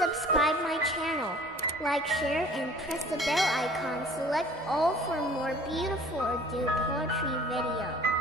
subscribe my channel, like, share, and press the bell icon. Select all for more beautiful Urdu poetry video.